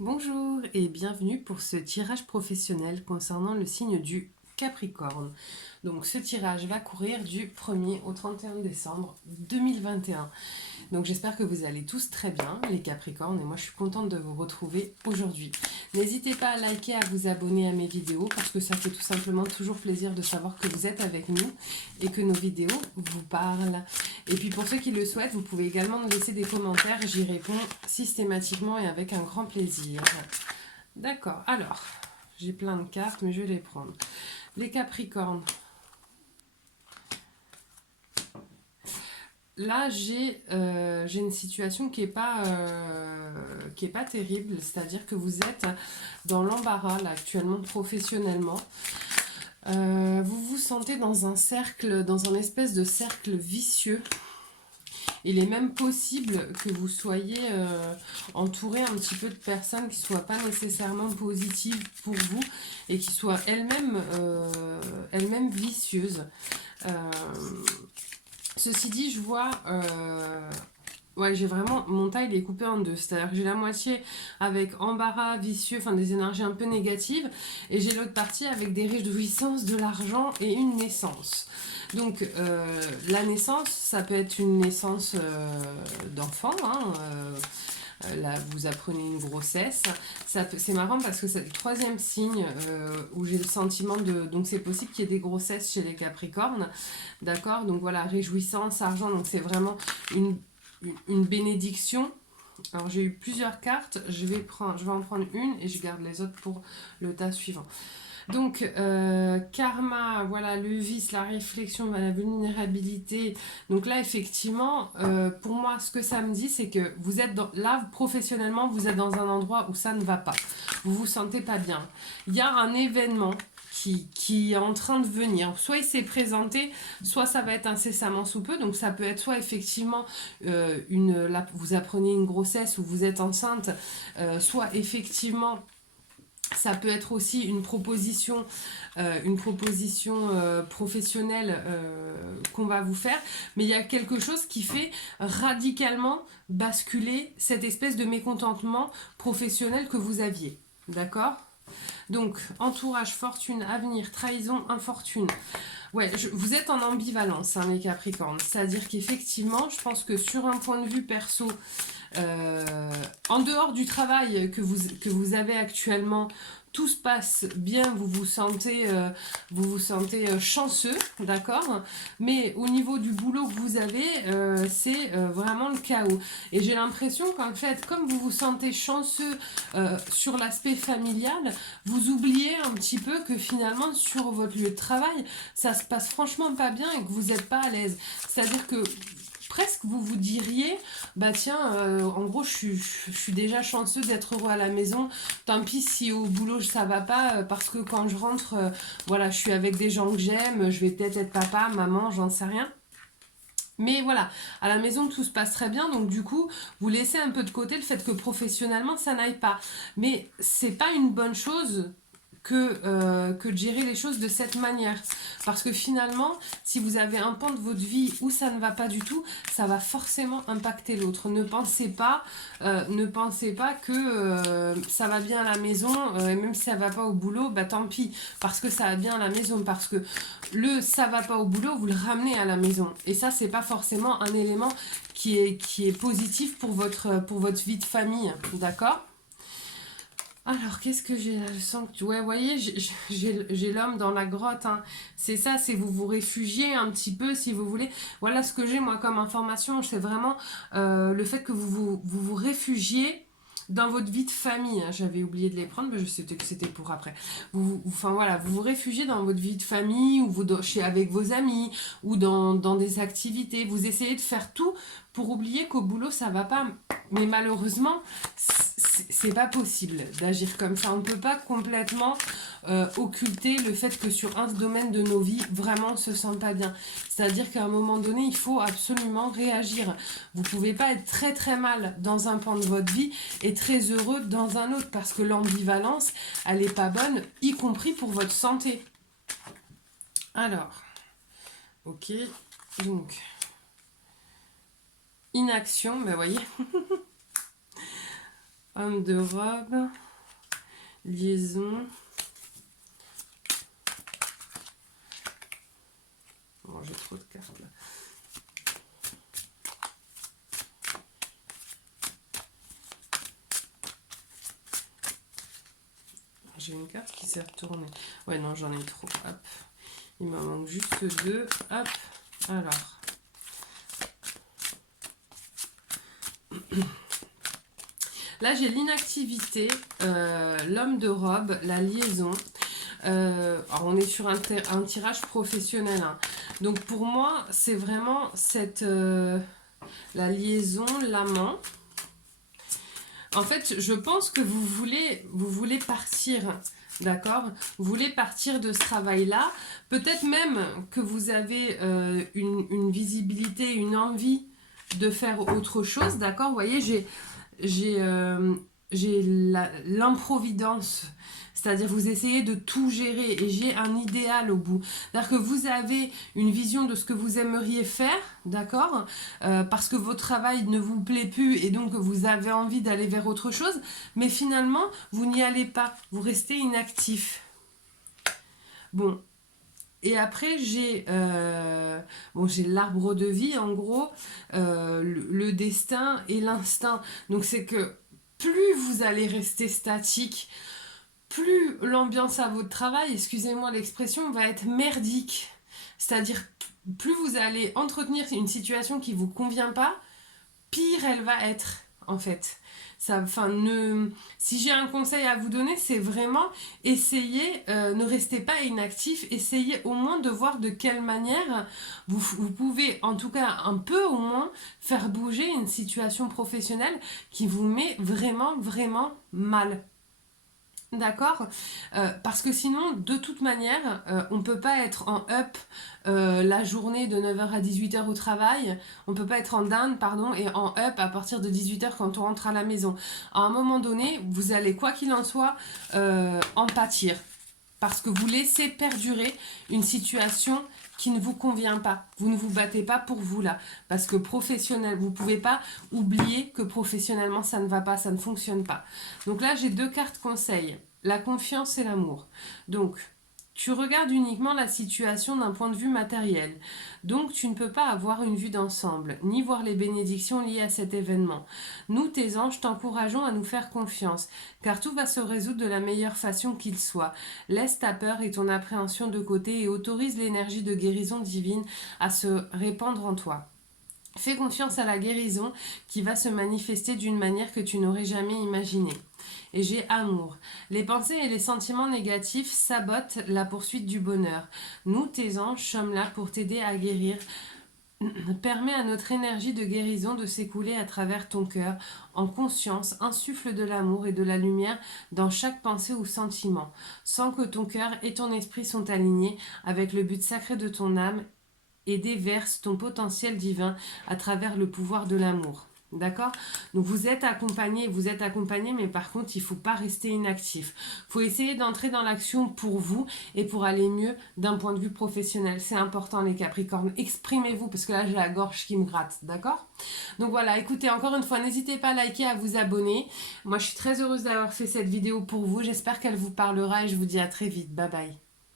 Bonjour et bienvenue pour ce tirage professionnel concernant le signe du Capricorne. Donc ce tirage va courir du 1er au 31 décembre 2021. Donc j'espère que vous allez tous très bien les Capricornes et moi je suis contente de vous retrouver aujourd'hui. N'hésitez pas à liker, à vous abonner à mes vidéos parce que ça fait tout simplement toujours plaisir de savoir que vous êtes avec nous et que nos vidéos vous parlent. Et puis pour ceux qui le souhaitent, vous pouvez également me laisser des commentaires, j'y réponds systématiquement et avec un grand plaisir. D'accord, alors, j'ai plein de cartes mais je vais les prendre. Les Capricornes. Là, j'ai une situation qui est pas terrible, c'est-à-dire que vous êtes dans l'embarras là, actuellement professionnellement. Vous vous sentez dans un cercle, dans un espèce de cercle vicieux. Il est même possible que vous soyez entouré un petit peu de personnes qui ne soient pas nécessairement positives pour vous et qui soient elles-mêmes vicieuses. Euh, Ceci dit, je vois... ouais, j'ai vraiment... Mon taille est coupé en deux. C'est-à-dire que j'ai la moitié avec embarras, vicieux, enfin des énergies un peu négatives. Et j'ai l'autre partie avec des réjouissances, de l'argent et une naissance. Donc, la naissance, ça peut être une naissance d'enfant, hein, là, vous apprenez une grossesse. C'est marrant parce que c'est le troisième signe où j'ai le sentiment de... Donc c'est possible qu'il y ait des grossesses chez les Capricornes. D'accord. Donc voilà, réjouissance, argent. Donc c'est vraiment une bénédiction. Alors j'ai eu plusieurs cartes. Je vais en prendre une et je garde les autres pour le tas suivant. Donc, karma, voilà, le vice, la réflexion, la vulnérabilité. Donc là, effectivement, pour moi, ce que ça me dit, c'est que vous êtes là, professionnellement, vous êtes dans un endroit où ça ne va pas. Vous vous sentez pas bien. Il y a un événement qui est en train de venir. Soit il s'est présenté, soit ça va être incessamment sous peu. Donc ça peut être soit effectivement, là, vous apprenez une grossesse ou vous êtes enceinte, soit effectivement ça peut être aussi une proposition professionnelle qu'on va vous faire, mais il y a quelque chose qui fait radicalement basculer cette espèce de mécontentement professionnel que vous aviez. D'accord? Donc, entourage, fortune, avenir, trahison, infortune. Ouais, vous êtes en ambivalence, hein, les Capricornes. C'est-à-dire qu'effectivement, je pense que sur un point de vue perso, en dehors du travail que vous avez actuellement, tout se passe bien, vous vous sentez chanceux, d'accord. Mais au niveau du boulot que vous avez, c'est vraiment le chaos. Et j'ai l'impression qu'en fait, comme vous vous sentez chanceux sur l'aspect familial, vous oubliez un petit peu que finalement, sur votre lieu de travail, ça se passe franchement pas bien et que vous n'êtes pas à l'aise. C'est-à-dire que presque vous vous diriez, bah tiens, en gros je suis déjà chanceux d'être heureux à la maison, tant pis si au boulot ça va pas, parce que quand je rentre, voilà, je suis avec des gens que j'aime, je vais peut-être être papa, maman, j'en sais rien. Mais voilà, à la maison tout se passe très bien, donc du coup, vous laissez un peu de côté le fait que professionnellement ça n'aille pas. Mais c'est pas une bonne chose que de gérer les choses de cette manière. Parce que finalement, si vous avez un pan de votre vie où ça ne va pas du tout, ça va forcément impacter l'autre. Ne pensez pas que ça va bien à la maison, et même si ça va pas au boulot, bah tant pis, parce que ça va bien à la maison. Parce que le ça va pas au boulot, vous le ramenez à la maison. Et ça, c'est pas forcément un élément qui est positif pour votre vie de famille. D'accord? Alors, qu'est-ce que j'ai là? Je sens que... Ouais, vous voyez, j'ai l'homme dans la grotte. Hein. C'est ça, c'est vous vous réfugiez un petit peu, si vous voulez. Voilà ce que j'ai, moi, comme information. C'est vraiment le fait que vous réfugiez dans votre vie de famille. Hein. J'avais oublié de les prendre, mais je sais que c'était pour après. Enfin, voilà, vous vous réfugiez dans votre vie de famille, ou avec vos amis, ou dans des activités. Vous essayez de faire tout pour oublier qu'au boulot, ça va pas. Mais malheureusement, c'est pas possible d'agir comme ça. On ne peut pas complètement occulter le fait que sur un domaine de nos vies, vraiment, on se sent pas bien. C'est-à-dire qu'à un moment donné, il faut absolument réagir. Vous pouvez pas être très très mal dans un pan de votre vie et très heureux dans un autre, parce que l'ambivalence, elle est pas bonne, y compris pour votre santé. Alors, ok, donc, inaction, ben voyez... Homme de robe, liaison. Bon, j'ai trop de cartes là. J'ai une carte qui s'est retournée. Ouais, non, j'en ai trop. Hop. Il m'en manque juste 2. Hop. Alors. Là, j'ai l'inactivité, l'homme de robe, la liaison. Alors on est sur un tirage professionnel. Hein. Donc, pour moi, c'est vraiment cette... la liaison, l'amant. En fait, je pense que vous voulez partir, d'accord? Vous voulez partir de ce travail-là. Peut-être même que vous avez une visibilité, une envie de faire autre chose, d'accord? Vous voyez, j'ai l'improvidence. C'est-à-dire vous essayez de tout gérer et j'ai un idéal au bout. C'est-à-dire que vous avez une vision de ce que vous aimeriez faire, d'accord, parce que votre travail ne vous plaît plus et donc vous avez envie d'aller vers autre chose, mais finalement, vous n'y allez pas. Vous restez inactif. Bon. Et après, j'ai l'arbre de vie, en gros, le destin et l'instinct. Donc c'est que plus vous allez rester statique, plus l'ambiance à votre travail, excusez-moi l'expression, va être merdique. C'est-à-dire, plus vous allez entretenir une situation qui ne vous convient pas, pire elle va être, en fait. Si j'ai un conseil à vous donner, c'est vraiment essayer, ne restez pas inactif, essayez au moins de voir de quelle manière vous pouvez, en tout cas un peu au moins, faire bouger une situation professionnelle qui vous met vraiment, vraiment mal. D'accord, parce que sinon, de toute manière, on ne peut pas être en up la journée de 9h à 18h au travail, on ne peut pas être en down, pardon, et en up à partir de 18h quand on rentre à la maison. À un moment donné, vous allez, quoi qu'il en soit, en pâtir, parce que vous laissez perdurer une situation qui ne vous convient pas. Vous ne vous battez pas pour vous là. Parce que professionnel, vous ne pouvez pas oublier que professionnellement, ça ne va pas, ça ne fonctionne pas. Donc là, j'ai 2 cartes conseils. La confiance et l'amour. Donc, tu regardes uniquement la situation d'un point de vue matériel. Donc, tu ne peux pas avoir une vue d'ensemble, ni voir les bénédictions liées à cet événement. Nous, tes anges, t'encourageons à nous faire confiance, car tout va se résoudre de la meilleure façon qu'il soit. Laisse ta peur et ton appréhension de côté et autorise l'énergie de guérison divine à se répandre en toi. Fais confiance à la guérison qui va se manifester d'une manière que tu n'aurais jamais imaginée. Et j'ai amour. Les pensées et les sentiments négatifs sabotent la poursuite du bonheur. Nous, tes anges, sommes là pour t'aider à guérir. Permets à notre énergie de guérison de s'écouler à travers ton cœur. En conscience, insuffle de l'amour et de la lumière dans chaque pensée ou sentiment. Sens que ton cœur et ton esprit sont alignés avec le but sacré de ton âme et déverse ton potentiel divin à travers le pouvoir de l'amour. D'accord? Donc vous êtes accompagné, mais par contre, il ne faut pas rester inactif. Il faut essayer d'entrer dans l'action pour vous et pour aller mieux d'un point de vue professionnel. C'est important les Capricornes. Exprimez-vous parce que là, j'ai la gorge qui me gratte. D'accord? Donc voilà, écoutez, encore une fois, n'hésitez pas à liker, à vous abonner. Moi, je suis très heureuse d'avoir fait cette vidéo pour vous. J'espère qu'elle vous parlera et je vous dis à très vite. Bye bye.